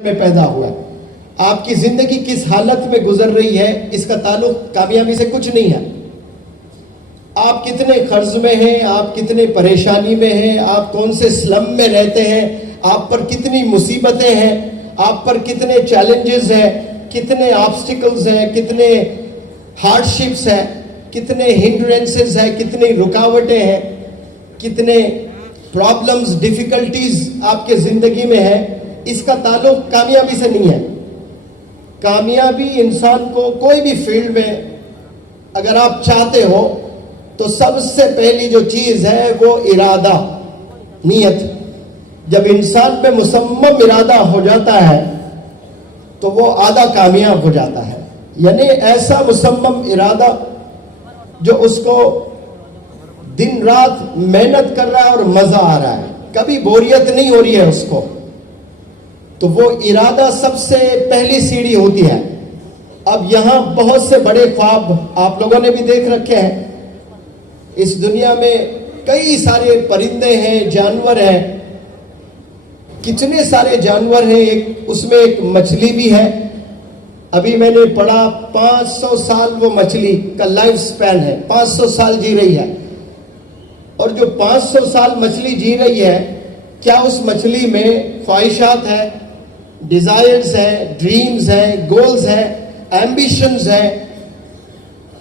میں پیدا ہوا ہے. آپ کی زندگی کس حالت میں گزر رہی ہے اس کا تعلق کامیابی سے کچھ نہیں ہے. آپ کتنے قرض میں ہیں, آپ کتنے پریشانی میں ہیں, آپ کون سے سلم میں رہتے ہیں, آپ پر کتنی مصیبتیں ہیں, آپ پر کتنے چیلنجز ہیں, کتنے آبسٹیکلز ہیں, کتنے ہارڈشپس ہیں, کتنے ہنڈرنسز ہیں, کتنی رکاوٹیں ہیں, کتنے پرابلمز, ڈیفیکلٹیز آپ کے زندگی میں ہیں, اس کا تعلق کامیابی سے نہیں ہے. کامیابی انسان کو کوئی بھی فیلڈ میں اگر آپ چاہتے ہو تو سب سے پہلی جو چیز ہے وہ ارادہ, نیت. جب انسان پہ مصمم ارادہ ہو جاتا ہے تو وہ آدھا کامیاب ہو جاتا ہے. یعنی ایسا مصمم ارادہ جو اس کو دن رات محنت کر رہا ہے اور مزہ آ رہا ہے, کبھی بوریت نہیں ہو رہی ہے اس کو, تو وہ ارادہ سب سے پہلی سیڑھی ہوتی ہے. اب یہاں بہت سے بڑے خواب آپ لوگوں نے بھی دیکھ رکھے ہیں. اس دنیا میں کئی سارے پرندے ہیں, جانور ہیں, کتنے سارے جانور ہیں. اس میں ایک مچھلی بھی ہے. ابھی میں نے پڑھا 500 سال وہ مچھلی کا لائف سپین ہے, 500 سال جی رہی ہے. اور جو 500 سال مچھلی جی رہی ہے, کیا اس مچھلی میں خواہشات ہیں, ڈیزائرز ہیں, ڈریمز ہیں, گولز ہیں, ایمبیشنز ہیں؟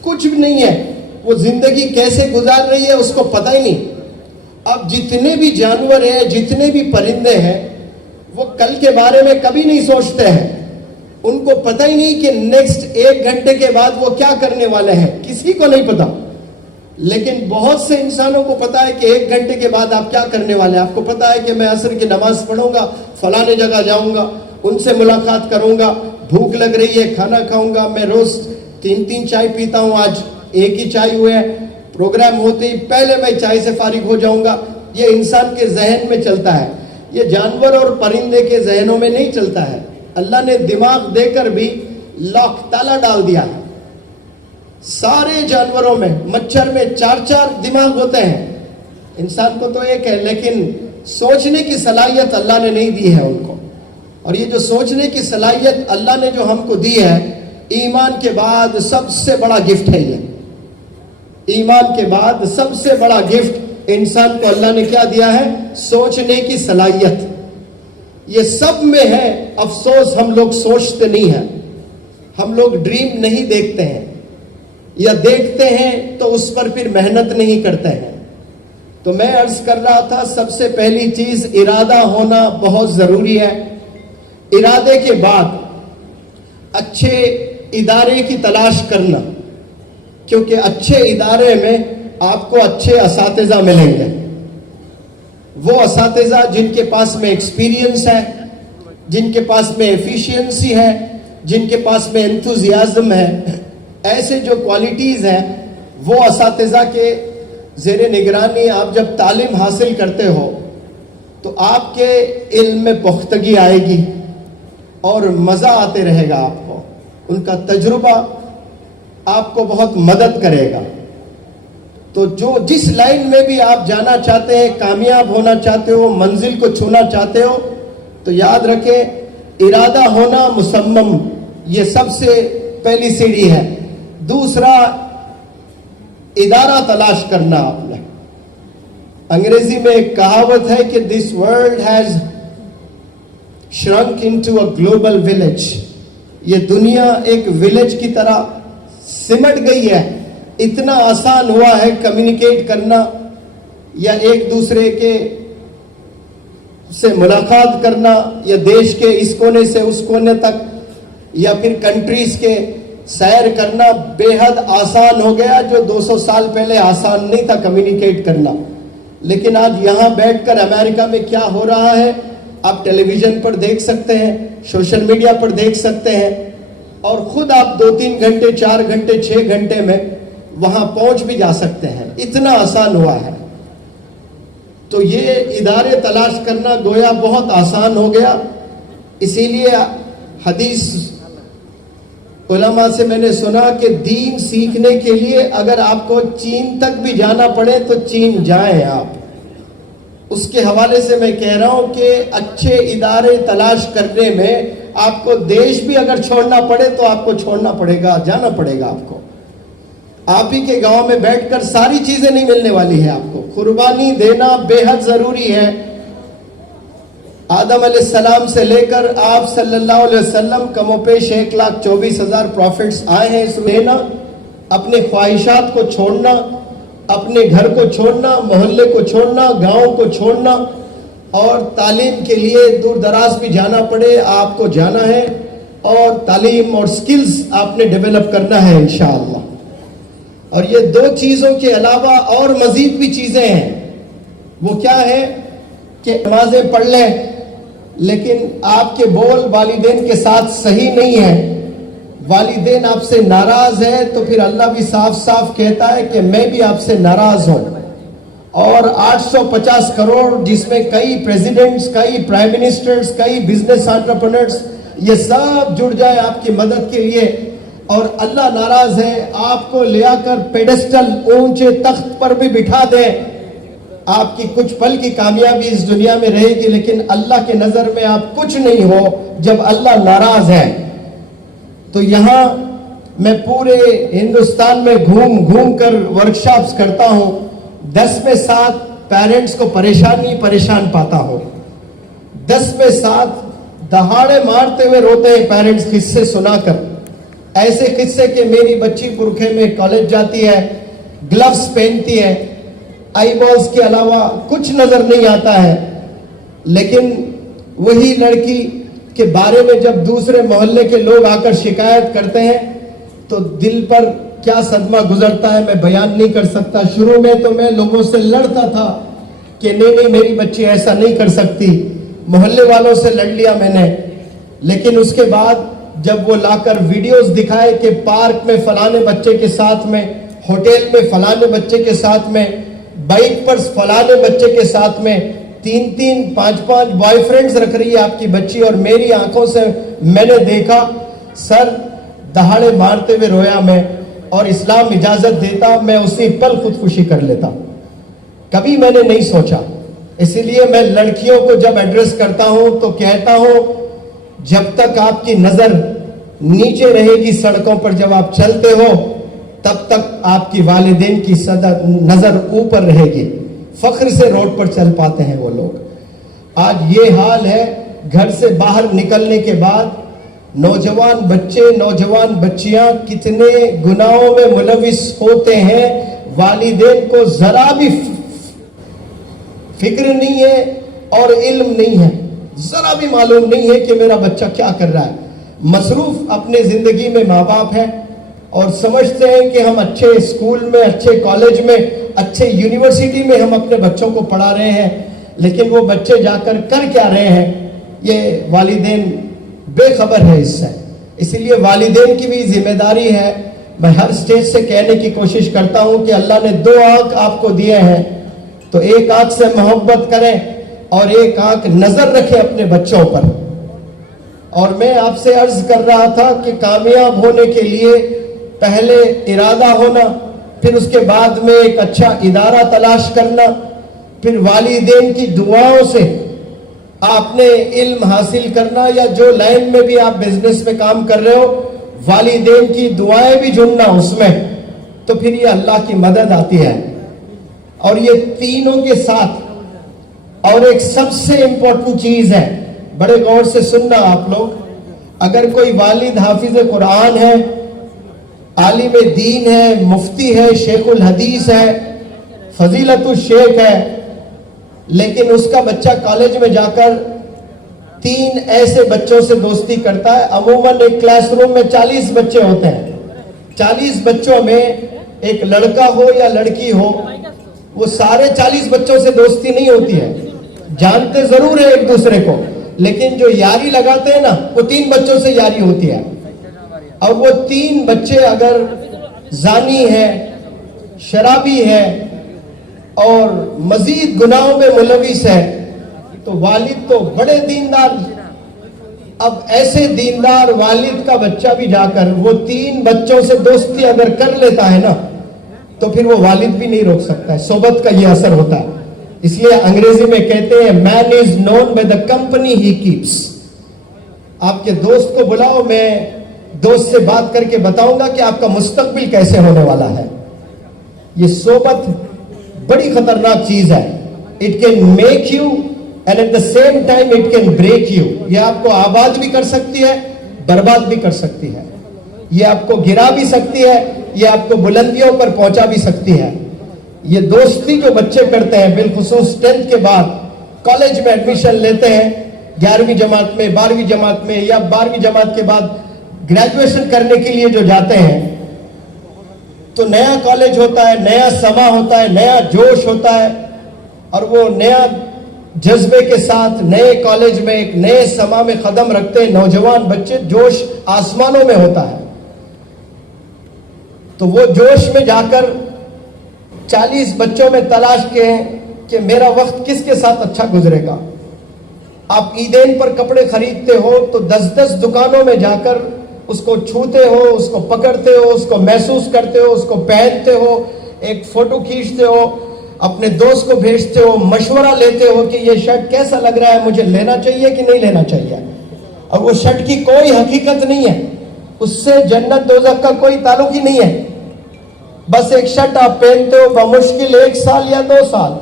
کچھ بھی نہیں ہے. وہ زندگی کیسے گزار رہی ہے اس کو پتہ ہی نہیں. اب جتنے بھی جانور ہیں, جتنے بھی پرندے ہیں, وہ کل کے بارے میں کبھی نہیں سوچتے ہیں. ان کو پتہ ہی نہیں کہ نیکسٹ 1 گھنٹے کے بعد وہ کیا کرنے والے ہیں, کسی کو نہیں پتا. لیکن بہت سے انسانوں کو پتا ہے کہ 1 گھنٹے کے بعد آپ کیا کرنے والے ہیں. آپ کو پتا ہے کہ میں عصر کی نماز پڑھوں گا, فلانے جگہ جاؤں گا, ان سے ملاقات کروں گا, بھوک لگ رہی ہے کھانا کھاؤں گا. میں روز 3 چائے پیتا ہوں, آج 1 ہی چائے ہوئے ہے. پروگرام ہوتے ہی پہلے میں چائے سے فارغ ہو جاؤں گا. یہ انسان کے ذہن میں چلتا ہے, یہ جانور اور پرندے کے ذہنوں میں نہیں چلتا ہے. اللہ نے دماغ دے کر بھی لاک تالا ڈال دیا ہے. سارے جانوروں میں, مچھر میں 4 دماغ ہوتے ہیں, انسان کو تو ایک ہے, لیکن سوچنے کی صلاحیت اللہ نے نہیں دی ہے ان کو. اور یہ جو سوچنے کی صلاحیت اللہ نے جو ہم کو دی ہے, ایمان کے بعد سب سے بڑا گفٹ ہے. یہ ایمان کے بعد سب سے بڑا گفٹ انسان کو اللہ نے کیا دیا ہے؟ سوچنے کی صلاحیت. یہ سب میں ہے. افسوس ہم لوگ سوچتے نہیں ہیں, ہم لوگ ڈریم نہیں دیکھتے ہیں, یا دیکھتے ہیں تو اس پر پھر محنت نہیں کرتے ہیں. تو میں عرض کر رہا تھا, سب سے پہلی چیز ارادہ ہونا بہت ضروری ہے. ارادے کے بعد اچھے ادارے کی تلاش کرنا, کیونکہ اچھے ادارے میں آپ کو اچھے اساتذہ ملیں گے. وہ اساتذہ جن کے پاس میں ایکسپیرینس ہے, جن کے پاس میں ایفیشینسی ہے, جن کے پاس میں انتھوزیازم ہے, ایسے جو کوالٹیز ہیں, وہ اساتذہ کے زیر نگرانی آپ جب تعلیم حاصل کرتے ہو تو آپ کے علم میں پختگی آئے گی اور مزہ آتے رہے گا آپ کو. ان کا تجربہ آپ کو بہت مدد کرے گا. تو جس لائن میں بھی آپ جانا چاہتے ہیں, کامیاب ہونا چاہتے ہو, منزل کو چھونا چاہتے ہو, تو یاد رکھیں ارادہ ہونا مصمم, یہ سب سے پہلی سیڑھی ہے. دوسرا, ادارہ تلاش کرنا. آپ نے انگریزی میں ایک کہاوت ہے کہ this world has shrunk into a global village. یہ دنیا ایک ولیج کی طرح سمٹ گئی ہے. اتنا آسان ہوا ہے کمیونیکیٹ کرنا, یا ایک دوسرے کے سے ملاقات کرنا, یا دیش کے اس کونے سے اس کونے تک, یا پھر کنٹریز کے سیر کرنا بے حد آسان ہو گیا, جو 200 سال پہلے آسان نہیں تھا کمیونیکیٹ کرنا. لیکن آج یہاں بیٹھ کر امریکہ میں کیا ہو رہا ہے آپ ٹیلی ویژن پر دیکھ سکتے ہیں, سوشل میڈیا پر دیکھ سکتے ہیں, اور خود آپ 2-3 گھنٹے, 4 گھنٹے, 6 گھنٹے میں وہاں پہنچ بھی جا سکتے ہیں. اتنا آسان ہوا ہے. تو یہ ادارے تلاش کرنا گویا بہت آسان ہو گیا. اسی لیے حدیث علماء سے میں نے سنا کہ دین سیکھنے کے لیے اگر آپ کو چین تک بھی جانا پڑے تو چین جائیں آپ. اس کے حوالے سے میں کہہ رہا ہوں کہ اچھے ادارے تلاش کرنے میں آپ کو دیش بھی اگر چھوڑنا پڑے تو آپ کو چھوڑنا پڑے گا، جانا پڑے گا آپ کو. آپ ہی کے گاؤں میں بیٹھ کر ساری چیزیں نہیں ملنے والی ہے. آپ کو قربانی دینا بے حد ضروری ہے. آدم علیہ السلام سے لے کر آپ صلی اللہ علیہ وسلم کم و پیش 1,24,000 پروفٹس آئے ہیں. اس لینا اپنے خواہشات کو چھوڑنا، اپنے گھر کو چھوڑنا، محلے کو چھوڑنا، گاؤں کو چھوڑنا، اور تعلیم کے لیے دور دراز بھی جانا پڑے آپ کو جانا ہے، اور تعلیم اور سکلز آپ نے ڈیولپ کرنا ہے انشاءاللہ. اور یہ دو چیزوں کے علاوہ اور مزید بھی چیزیں ہیں. وہ کیا ہے کہ نمازیں پڑھ لیں لیکن آپ کے بول والدین کے ساتھ صحیح نہیں ہے، والدین آپ سے ناراض ہے، تو پھر اللہ بھی صاف صاف کہتا ہے کہ میں بھی آپ سے ناراض ہوں. اور 850 کروڑ جس میں کئی پریزیڈنٹس، کئی پرائم منسٹرز، کئی بزنس انٹرپرینرز، یہ سب جڑ جائے آپ کی مدد کے لیے، اور اللہ ناراض ہے، آپ کو لے آ کر پیڈسٹل اونچے تخت پر بھی بٹھا دیں، آپ کی کچھ پل کی کامیابی اس دنیا میں رہے گی، لیکن اللہ کے نظر میں آپ کچھ نہیں ہو جب اللہ ناراض ہے. تو یہاں میں پورے ہندوستان میں گھوم کر ورکشاپس کرتا ہوں. 10 میں 7 پیرنٹس کو پریشان پاتا ہوں. 10 میں 7 دہاڑے مارتے ہوئے روتے ہیں پیرنٹس قصے سنا کر. ایسے قصے کہ میری بچی برقعے میں کالج جاتی ہے، گلوز پہنتی ہے، آئی بالز کے علاوہ کچھ نظر نہیں آتا ہے، لیکن وہی لڑکی کے بارے میں جب دوسرے محلے کے لوگ آ کر شکایت کرتے ہیں تو دل پر کیا صدمہ گزرتا ہے میں بیان نہیں کر سکتا. شروع میں تو میں لوگوں سے لڑتا تھا کہ نہیں میری بچی ایسا نہیں کر سکتی، محلے والوں سے لڑ لیا میں نے، لیکن اس کے بعد جب وہ لا کر ویڈیوز دکھائے کہ پارک میں فلانے بچے کے ساتھ میں، ہوٹل میں فلانے بچے کے ساتھ میں، بائک پر فلانے بچے کے ساتھ میں، 3 5 بوائے فرینڈز رکھ رہی ہے آپ کی بچی، اور میری آنکھوں سے میں نے دیکھا، سر دہاڑے مارتے ہوئے رویا میں. اور اسلام اجازت دیتا میں اسی پل خودکشی کر لیتا. کبھی میں نے نہیں سوچا. اسی لیے میں لڑکیوں کو جب ایڈریس کرتا ہوں تو کہتا ہوں جب تک آپ کی نظر نیچے رہے گی سڑکوں پر، جب آپ چلتے ہو تب تک آپ کی والدین کی نظر اوپر رہے گی. فخر سے روڈ پر چل پاتے ہیں وہ لوگ. آج یہ حال ہے. گھر سے باہر نکلنے کے بعد نوجوان بچے، نوجوان بچیاں کتنے گناہوں میں ملوث ہوتے ہیں، والدین کو ذرا بھی فکر نہیں ہے اور علم نہیں ہے، ذرا بھی معلوم نہیں ہے کہ میرا بچہ کیا کر رہا ہے. مصروف اپنے زندگی میں ماں باپ ہیں اور سمجھتے ہیں کہ ہم اچھے اسکول میں، اچھے کالج میں، اچھے یونیورسٹی میں ہم اپنے بچوں کو پڑھا رہے ہیں، لیکن وہ بچے جا کر کیا رہے ہیں یہ والدین بے خبر ہے اس سے. اسی لیے والدین کی بھی ذمہ داری ہے. میں ہر سٹیج سے کہنے کی کوشش کرتا ہوں کہ اللہ نے 2 آنکھ آپ کو دیے ہیں تو ایک آنکھ سے محبت کریں اور ایک آنکھ نظر رکھیں اپنے بچوں پر. اور میں آپ سے عرض کر رہا تھا کہ کامیاب ہونے کے لیے پہلے ارادہ ہونا، پھر اس کے بعد میں ایک اچھا ادارہ تلاش کرنا، پھر والدین کی دعاؤں سے آپ نے علم حاصل کرنا، یا جو لائن میں بھی آپ بزنس میں کام کر رہے ہو والدین کی دعائیں بھی جڑنا اس میں، تو پھر یہ اللہ کی مدد آتی ہے. اور یہ تینوں کے ساتھ اور ایک سب سے امپورٹنٹ چیز ہے، بڑے غور سے سننا آپ لوگ. اگر کوئی والد حافظ قرآن ہے، عالم دین ہے، مفتی ہے، شیخ الحدیث ہے، فضیلت الشیخ ہے، لیکن اس کا بچہ کالج میں جا کر 3 ایسے بچوں سے دوستی کرتا ہے. عموماً ایک کلاس روم میں 40 بچے ہوتے ہیں، 40 بچوں میں ایک لڑکا ہو یا لڑکی ہو، وہ سارے 40 بچوں سے دوستی نہیں ہوتی ہے. جانتے ضرور ہے ایک دوسرے کو، لیکن جو یاری لگاتے ہیں نا وہ 3 بچوں سے یاری ہوتی ہے. اور وہ 3 بچے اگر زانی ہے، شرابی ہے اور مزید گناہوں میں ملوث ہے تو والد تو بڑے دیندار. اب ایسے دیندار والد کا بچہ بھی جا کر وہ 3 بچوں سے دوستی اگر کر لیتا ہے نا تو پھر وہ والد بھی نہیں روک سکتا ہے. صحبت کا یہ اثر ہوتا ہے. اس لیے انگریزی میں کہتے ہیں man is known by the company he keeps. آپ کے دوست کو بلاؤ, میں دوست سے بات کر کے بتاؤں گا کہ آپ کا مستقبل کیسے ہونے والا ہے. یہ صحبت بڑی خطرناک چیز ہے. It can make you and at the same time it can break you. یہ آپ کو آباد بھی کر سکتی ہے, برباد بھی کر سکتی ہے. یہ آپ کو گرا بھی سکتی ہے, یہ آپ کو بلندیوں پر پہنچا بھی سکتی ہے. یہ دوستی جو بچے کرتے ہیں, بالخصوص 10th کے بعد کالج میں ایڈمیشن لیتے ہیں, 11ویں جماعت میں, 12ویں جماعت میں, یا 12ویں جماعت کے بعد گریجویشن کرنے کے لیے جو جاتے ہیں, تو نیا کالج ہوتا ہے, نیا سما ہوتا ہے, نیا جوش ہوتا ہے, اور وہ نیا جذبے کے ساتھ نئے کالج میں ایک نئے سما میں قدم رکھتے ہیں نوجوان بچے. جوش آسمانوں میں ہوتا ہے. تو وہ جوش میں جا کر 40 بچوں میں تلاش کے ہیں کہ میرا وقت کس کے ساتھ اچھا گزرے گا. آپ عیدین پر کپڑے خریدتے ہو تو 10 دکانوں میں جا کر اس کو چھوتے ہو, اس کو پکڑتے ہو, اس کو محسوس کرتے ہو, اس کو پہنتے ہو, ایک فوٹو کھینچتے ہو, اپنے دوست کو بھیجتے ہو, مشورہ لیتے ہو کہ یہ شرٹ کیسا لگ رہا ہے, مجھے لینا چاہیے کہ نہیں لینا چاہیے. اور وہ شرٹ کی کوئی حقیقت نہیں ہے, اس سے جنت دوزخ کا کوئی تعلق ہی نہیں ہے. بس ایک شرٹ آپ پہنتے ہو بمشکل 1 سال یا 2 سال,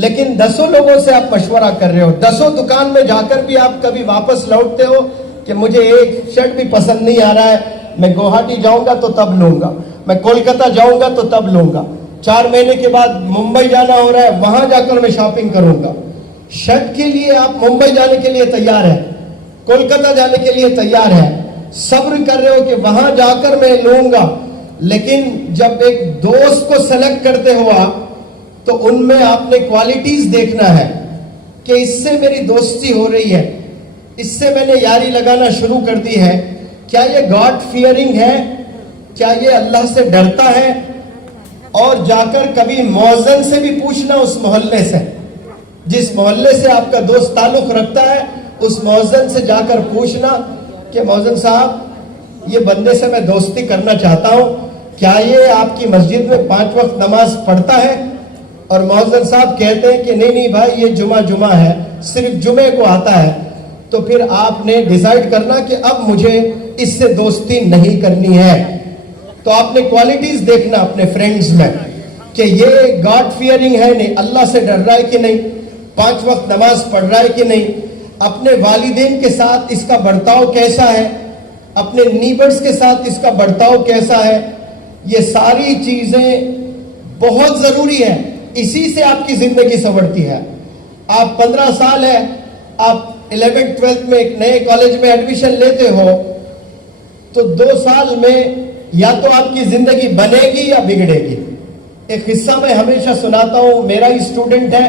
لیکن 10 لوگوں سے آپ مشورہ کر رہے ہو. 10 دکان میں جا کر بھی آپ کبھی واپس لوٹتے ہو کہ مجھے ایک شرٹ بھی پسند نہیں آ رہا ہے, میں گوہاٹی جاؤں گا تو تب لوں گا, میں کولکتہ جاؤں گا تو تب لوں گا, 4 مہینے کے بعد ممبئی جانا ہو رہا ہے, وہاں جا کر میں شاپنگ کروں گا. شرٹ کے لیے آپ ممبئی جانے کے لیے تیار ہیں, کولکتہ جانے کے لیے تیار ہیں, صبر کر رہے ہو کہ وہاں جا کر میں لوں گا. لیکن جب ایک دوست کو سلیکٹ کرتے ہو آپ, تو ان میں آپ نے کوالٹیز دیکھنا ہے کہ اس سے میری دوستی ہو رہی ہے, اس سے میں نے یاری لگانا شروع کر دی ہے. کیا یہ گاڈ فیئرنگ ہے, کیا یہ اللہ سے ڈرتا ہے. اور جا کر کبھی موزن سے بھی پوچھنا, اس محلے سے, جس محلے سے آپ کا دوست تعلق رکھتا ہے, اس موزن سے جا کر پوچھنا کہ موزن صاحب یہ بندے سے میں دوستی کرنا چاہتا ہوں, کیا یہ آپ کی مسجد میں 5 وقت نماز پڑھتا ہے. اور موزن صاحب کہتے ہیں کہ نہیں بھائی یہ جمعہ ہے, صرف جمعے کو آتا ہے. تو پھر آپ نے ڈیسائیڈ کرنا کہ اب مجھے اس سے دوستی نہیں کرنی ہے. تو آپ نے کوالٹیز دیکھنا اپنے فرینڈز میں کہ یہ گاڈ فیئرنگ ہے نہیں, اللہ سے ڈر رہا ہے کہ نہیں, 5 وقت نماز پڑھ رہا ہے کہ نہیں, اپنے والدین کے ساتھ اس کا برتاؤ کیسا ہے, اپنے نیبرز کے ساتھ اس کا برتاؤ کیسا ہے. یہ ساری چیزیں بہت ضروری ہیں, اسی سے آپ کی زندگی سنورتی ہے. آپ 15 سال ہے, آپ 11th 12th میں ایک نئے کالج میں ایڈمیشن لیتے ہو, تو 2 سال میں یا تو آپ کی زندگی بنے گی یا بگڑے گی. ایک قصہ میں ہمیشہ سناتا ہوں, میرا ہی اسٹوڈنٹ ہے,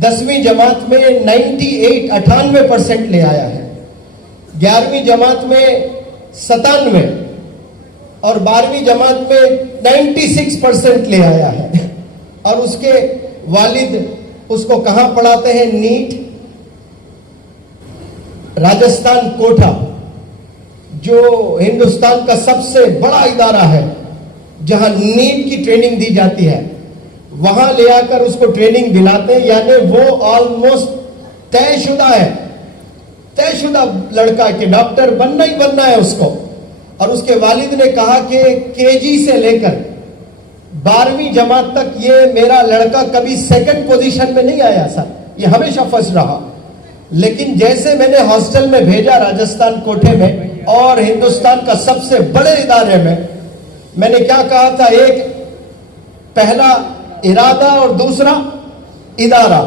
10ویں جماعت میں 98% لے آیا ہے, 11ویں جماعت میں 97, اور 12ویں جماعت میں 96% لے آیا ہے. اور اس کے والد اس کو کہاں پڑھاتے ہیں, نیٹ راجستھان کوٹا, جو ہندوستان کا سب سے بڑا ادارہ ہے جہاں نیٹ کی ٹریننگ دی جاتی ہے, وہاں لے آ کر اس کو ٹریننگ دلاتے ہیں. یعنی وہ آلموسٹ طے شدہ ہے, طے شدہ لڑکا کہ ڈاکٹر بننا ہی بننا ہے اس کو. اور اس کے والد نے کہا کہ KG سے لے کر 12ویں جماعت تک یہ میرا لڑکا کبھی 2nd پوزیشن میں نہیں آیا سر, یہ ہمیشہ فرسٹ رہا. لیکن جیسے میں نے ہاسٹل میں بھیجا راجستھان کوٹے میں, اور ہندوستان کا سب سے بڑے ادارے میں نے کیا کہا تھا, ایک پہلا ارادہ اور دوسرا ادارہ.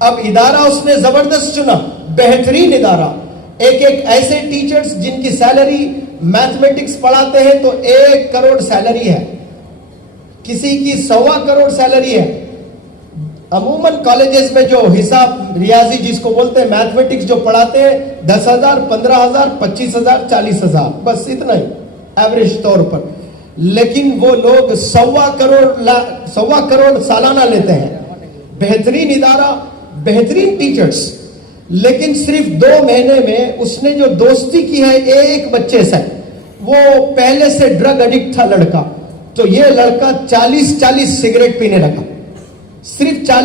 اب ادارہ اس نے زبردست چنا, بہترین ادارہ, ایک ایسے ٹیچرز جن کی سیلری میتھمیٹکس پڑھاتے ہیں تو 1 کروڑ سیلری ہے, کسی کی 1.25 کروڑ سیلری ہے. عموماً کالجز میں جو حساب ریاضی جس کو بولتے ہیں میتھمیٹکس جو پڑھاتے ہیں 10,000 15,000 25,000 40,000, بس اتنا ہی ایوریج طور پر. لیکن وہ لوگ 1.25 کروڑ سالانہ لیتے ہیں. بہترین ادارہ, بہترین ٹیچرز, لیکن صرف 2 مہینے میں اس نے جو دوستی کی ہے ایک بچے سے, وہ پہلے سے ڈرگ ایڈکٹ تھا لڑکا, تو یہ لڑکا 40 سگریٹ پینے لگا. صرف 40